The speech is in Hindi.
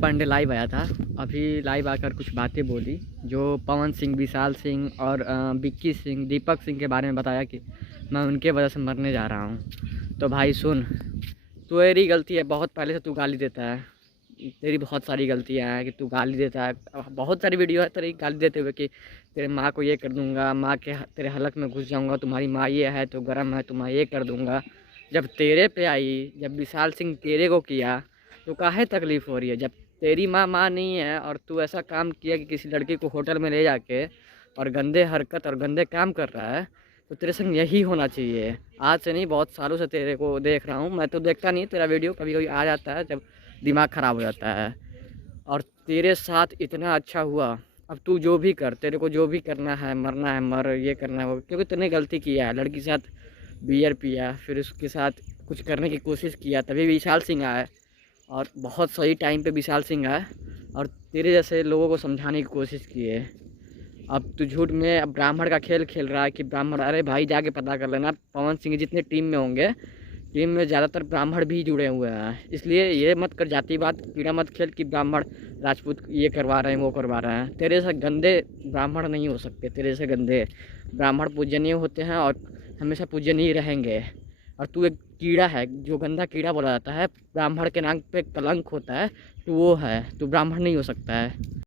पांडे लाइव आया था। अभी लाइव आकर कुछ बातें बोली जो पवन सिंह, विशाल सिंह और विक्की सिंह, दीपक सिंह के बारे में बताया कि मैं उनके वजह से मरने जा रहा हूँ। तो भाई सुन, तेरी गलती है, बहुत पहले से तू गाली देता है। तेरी बहुत सारी गलतियाँ हैं कि तू गाली देता है। बहुत सारी वीडियो है तेरी गाली देते हुए कि तेरे माँ को ये कर दूँगा, माँ के तेरे हलक में घुस जाऊँगा, तुम्हारी माँ ये है तो गर्म है, तुम्हारा ये कर दूँगा। जब तेरे पे आई, जब विशाल सिंह तेरे को किया तो काहे तकलीफ़ हो रही है? जब तेरी माँ माँ नहीं है और तू ऐसा काम किया कि किसी लड़की को होटल में ले जाके और गंदे हरकत और गंदे काम कर रहा है, तो तेरे संग यही होना चाहिए। आज से नहीं, बहुत सालों से तेरे को देख रहा हूँ। मैं तो देखता नहीं तेरा वीडियो, कभी कभी आ जाता है जब दिमाग ख़राब हो जाता है। और तेरे साथ इतना अच्छा हुआ, अब तू जो भी कर, तेरे को जो भी करना है, मरना है मर, ये करना है वो, क्योंकि तूने गलती किया है। लड़की के साथ बियर पिया, फिर उसके साथ कुछ करने की कोशिश किया, तभी विशाल सिंह आया और बहुत सही टाइम पे विशाल सिंह आया और तेरे जैसे लोगों को समझाने की कोशिश की है। अब तू झूठ में अब ब्राह्मण का खेल खेल रहा है कि ब्राह्मण, अरे भाई जाके पता कर लेना, पवन सिंह जितने टीम में होंगे, टीम में ज़्यादातर ब्राह्मण भी जुड़े हुए हैं। इसलिए ये मत कर, जातिवाद कीड़ा मत खेल कि ब्राह्मण राजपूत ये करवा रहे हैं वो करवा रहे हैं। तेरे से गंदे ब्राह्मण नहीं हो सकते, तेरे से गंदे ब्राह्मण पूजनीय होते हैं और हमेशा पूजनीय रहेंगे। और तू एक कीड़ा है, जो गंदा कीड़ा बोला जाता है, ब्राह्मण के नाम पे कलंक होता है, तो वो है, तू ब्राह्मण नहीं हो सकता है।